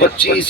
25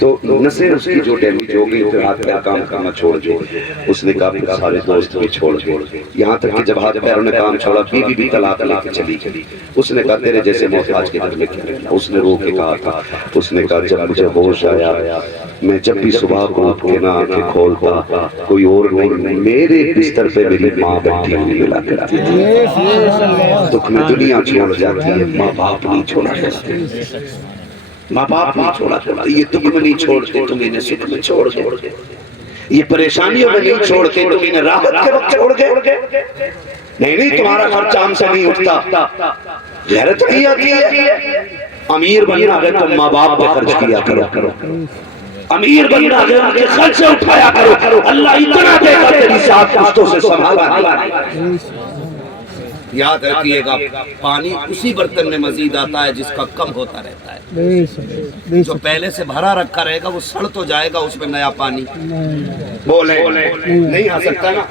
تو نصیر اس کی جو ڈیمیج ہو گئی پھر ہاتھ پیر کام کرنا چھوڑ دے. اس نے کہا پھر سارے دوست بھی چھوڑ دے. یہاں تک کہ جب ہاتھ پیروں نے کام چھوڑا بیوی بھی طلاق لے کے چلی گئی. اس نے کہا تیرے جیسے محتاج کے گھر میں کیا رہنا. اس نے رو کے کہا تھا, اس نے کہا جب مجھے ہوش آیا میں جب بھی صبح کو اٹھ کے نہ آنکھیں کھولتا کوئی اور نہیں میرے بستر پہ میری ماں بیٹھی ہوئی ملا کرتی تھی. دکھ میں دنیا چھوڑ جاتی ہے, ماں باپ نہیں چھوڑا کرتے, ماں باپ نہیں چھوڑا کرتے. یہ دکھ میں نہیں چھوڑتے تم انہیں سکھ میں چھوڑ دے, یہ پریشانیوں میں نہیں چھوڑتے تم انہیں راحت کے وقت چھوڑ دے. نہیں تمہارا خرچ عام سے نہیں اٹھتا. غیرت نہیں آتی ہے. امیر بننا ہے تم ماں باپ پہ خرچ کیا کرو. امیر بننا ہے ان کے خرچ سے اٹھایا کرو. اللہ اتنا دے گا تیری ساتھ پشتوں سے سنبھالا نہیں. یاد رکھیے گا پانی اسی برتن میں مزید آتا ہے جس کا کم ہوتا رہتا ہے. جو پہلے سے بھرا رکھا رہے گا وہ سڑ تو جائے گا, اس میں نیا پانی بولے نہیں آ سکتا نا.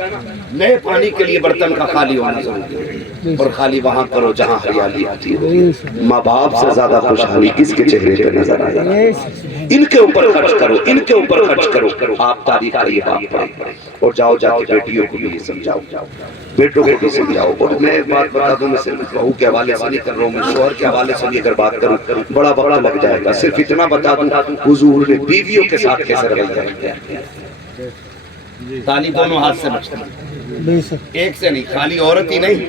نئے پانی کے لیے برتن کا خالی ہونا ضروری ہے, اور خالی وہاں کرو جہاں ہریالی آتی ہے. ماں باپ سے زیادہ خوشحالی کس کے چہرے پہ نظر آ رہا ہے؟ ان کے اوپر خرچ کرو, ان کے اوپر خرچ کرو. آپ تاریخ کا یہ باپ پڑھیں اور جاؤ جا کے بیٹیوں کو بھی یہ سمجھاؤ, بیٹوں کو بھی سمجھاؤ. اور میں ایک بات بتا دوں, میں صرف بہو کے حوالے سے نہیں کر رہا ہوں, میں شوہر کے حوالے سے بھی اگر بات کروں بڑا وقت لگ جائے گا. صرف اتنا بتا دوں حضور نے بیویوں کے ساتھ کیسے رویہ رکھا ہے. تالی دونوں ہاتھ سے بچتی ہے, ایک سے نہیں. خالی عورت ہی نہیں,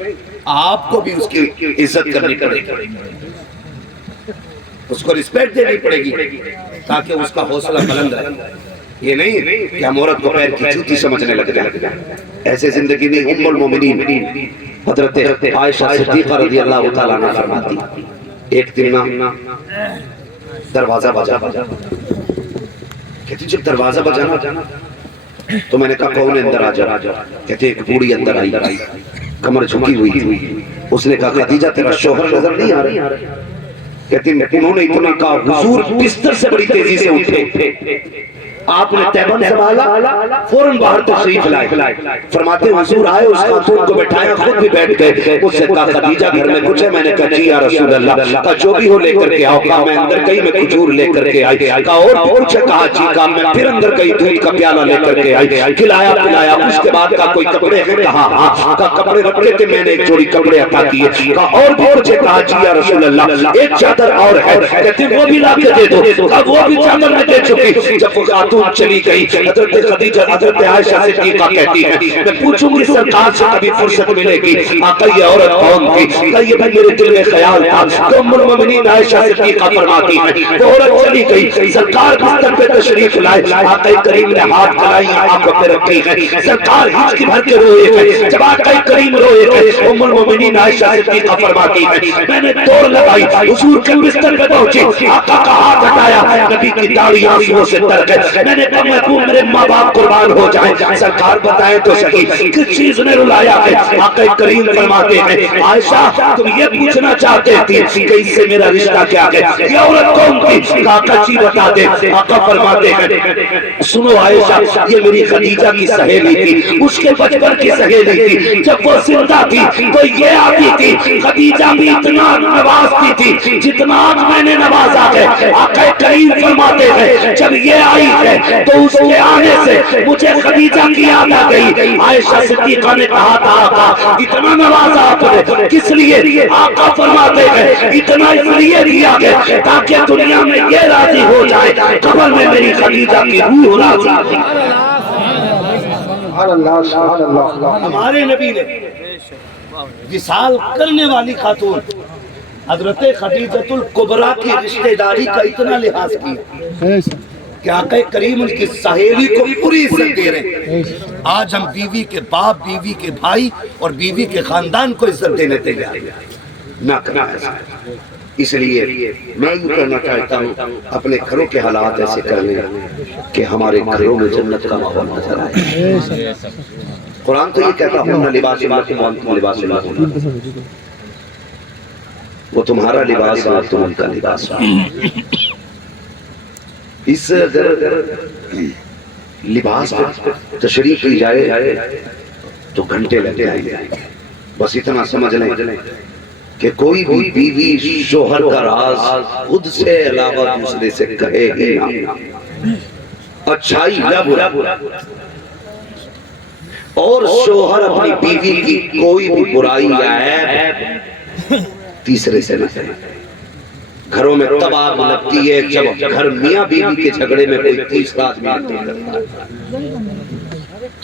آپ کو بھی اس کی عزت کرنی پڑے گی, اس کو رسپیکٹ دینی پڑے گی تاکہ اس کا حوصلہ بلند رہے. یہ نہیں کہ ہم عورت کو پیر کی جوتی سمجھنے لگ جائیں. ایسے زندگی نہیں. ام المومنین حضرت عائشہ صدیقہ رضی اللہ تعالیٰ عنہ فرماتی, ایک دن دروازہ بجا. کہتی جب دروازہ بجا تو میں نے کہا کون ہے اندر آ جا. کہتے ایک بوڑھی اندر آئی, کمر جھکی ہوئی تھی. اس نے کہا خدیجہ تیرا شوہر نظر نہیں آ رہا. کہتی انہوں نے اتنا کہا حضور بستر سے بڑی تیزی سے اٹھے, آپ نے تیمم سنبھالا, فوراً باہر تشریف لائے. فرماتے ہیں حضور آئے, اس خاتون کو بٹھایا, خود بھی بیٹھ گئے. اس سے کہا خدیجہ گھر میں کچھ ہے؟ میں نے کہا جی یا رسول اللہ. کہا جو بھی ہو لے کر کے آؤ. کہا میں اندر گئی, میں کھجور لے کر کے آئی. کہا اور کچھ ہے؟ کہا جی. کہا میں پھر اندر گئی, دودھ کا پیالہ لے کر کے آئی, کھلایا پلایا. اس کے بعد کہا کوئی کپڑے ہیں؟ کہا ہاں. کہا کپڑے رکھے تھے, میں نے ایک جوڑی کپڑے عطا کیے. کہا اور بھی کچھ ہے؟ کہا جی یا رسول اللہ ایک چادر اور ہے. کہتے وہ بھی لا کے دے دو. کہا وہ بھی چادر میں دے چکی. جب وہ خاتون چلی گئی, حضرت خدیجہ حضرت عائشہ صدیقہ کہتی ہے میں پوچھوں گی سرکار سے کبھی فرصت ملے گی آقا یہ عورت کون تھی؟ کہ یہ میرے دل میں خیال تھا. تو ام المؤمنین عائشہ صدیقہ فرماتی ہے وہ عورت چلی گئی, سرکار بستر پہ تشریف لائے, آقا کریم نے ہاتھ کھلائیں آنکھوں پہ رکھی ہے, سرکار ہچکی بھر کے روئے ہیں. جب آقا کریم روئے ہیں ام المؤمنین عائشہ صدیقہ فرماتی ہے میں نے دوڑ لگائی, حضور کے بستر پہ پہنچی, آقا کا ہاتھ ہٹایا, نبی کی داڑھی آنسوؤں سے تر گئی. میں نے کہا محبوب میرے ماں باپ قربان ہو جائیں, سرکار بتائیں تو صحیح کس چیز نے رلایا ہے؟ آقا کریم فرماتے ہیں عائشہ تم یہ پوچھنا چاہتے تھی کہ اس سے میرا رشتہ کیا ہے, یہ عورت کون تھی؟ آقا جی بتا دے. آقا فرماتے ہیں سنو عائشہ یہ میری خدیجہ کی سہیلی تھی, اس کے بچپن کی سہیلی تھی. جب وہ زندہ تھی تو یہ آتی تھی, خدیجہ بھی اتنا نوازتی تھی جتنا میں نے نوازا ہے. آقا کریم فرماتے ہیں جب یہ آئی ہے تو اس کے آنے سے مجھے خدیجہ کی یاد آ گئی. عائشہ صدیقہ نے کہا تھا آقا اتنا نوازا آپ نے کس لیے؟ آقا فرماتے ہیں اتنا اس لیے کیا ہے تاکہ دنیا میں یہ راضی ہو جائے قبر میں میری خدیجہ کی روح راضی ہو. ہمارے نبی نے وصال کرنے والی خاتون حضرت خدیجۃ الکبریٰ کی رشتہ داری کا اتنا لحاظ کیا کہ آقا کریم ان کی سہیلی کو پوری عزت دے رہے ہیں. آج ہم بیوی کے باپ, بیوی کے بھائی اور بیوی کے خاندان کو عزت دینے تیار نہ کرنا ایسا. اس لیے میں یہ کہنا چاہتا ہوں اپنے گھروں کے حالات ایسے کر لیں کہ ہمارے گھروں میں جنت کا ماحول نظر آئے. قرآن تو یہ کہتا ہے لباس لکم وانتم لباس لہم, وہ تمہارا لباس ہے تم ان کا لباس. اس سے اگر لباس پر تشریح کی جائے تو گھنٹے لگتے ہیں. بس اتنا سمجھ لیں کہ کوئی بھی بیوی شوہر کا راز خود سے علاوہ دوسرے سے کہے ہی نہ، اچھائی یا برا، اور شوہر اپنی بیوی کی کوئی بھی برائی یا عیب تیسرے سے نہ کہے۔ گھروں میں تب آگ لگتی ہے جب گھر میاں بیوی کے جھگڑے میں کوئی تیسرا آدمی انٹر کرتا ہے،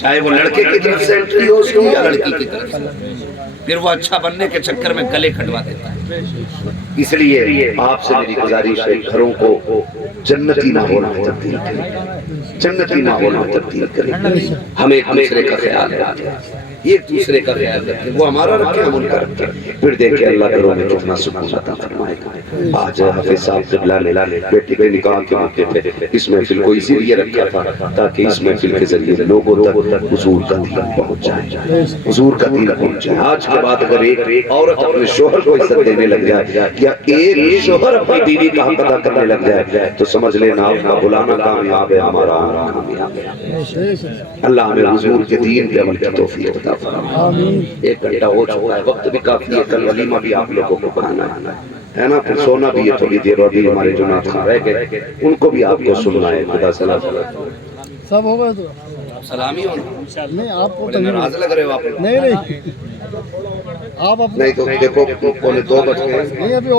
چاہے وہ لڑکے کی طرف سے انٹری ہو یا لڑکی کی طرف سے، پھر وہ اچھا بننے کے چکر میں گلے کھٹوا دیتا ہے۔ اس لیے آپ سے میری گزارش ہے، گھروں کو جنتی نہ ہونا تبدیل کریں، جنتی نہ ہونا تبدیل کریں، ہم ایک دوسرے کا خیال رکھیں، ایک دوسرے کا خیال رکھیں، وہ ہمارا رکھیں ہم ان کا رکھیں، پھر دیکھیں اللہ گھروں میں کتنا سکون عطا فرمائے گا۔ آج حافظ صاحب قبلہ نے بیٹی کے نکاح کے موقع پہ اس محفل کو اسی لیے رکھا تھا تاکہ اس محفل کے ذریعے لوگوں تک حضور کا دین پہنچ جائے، حضور کا دین پہنچ جائے۔ آج کے بعد اگر ایک عورت اپنے شوہر کو عزت دینے لگ جائے یا ایک شوہر اپنی بیوی کا حق ادا کرنے لگ جائے تو سمجھ لینا آپ کا بلانا کامیاب ہے، ہمارا آنا کامیاب ہے۔ اللہ ہمیں حضور کے دین پہ عمل کی توفیق عطا فرمائے۔ ایک گھنٹہ ہو چکا ہے، وقت بھی کافی ہے، کل ولیمہ بھی آپ لوگوں کو پڑھانا ہے نا، پھر سونا بھی ہے تھوڑی دیر، اور بھی ہمارے جو نعت خواں رہ گئے ان کو بھی آپ کو سننا ہے۔ خدا سلام سب ہو گئے تو سلامی ہونا نہیں آپ کو بڑے ناراض لگ رہے ہو آپ، نہیں آپ نہیں تو دیکھو 2:45 نہیں ابھی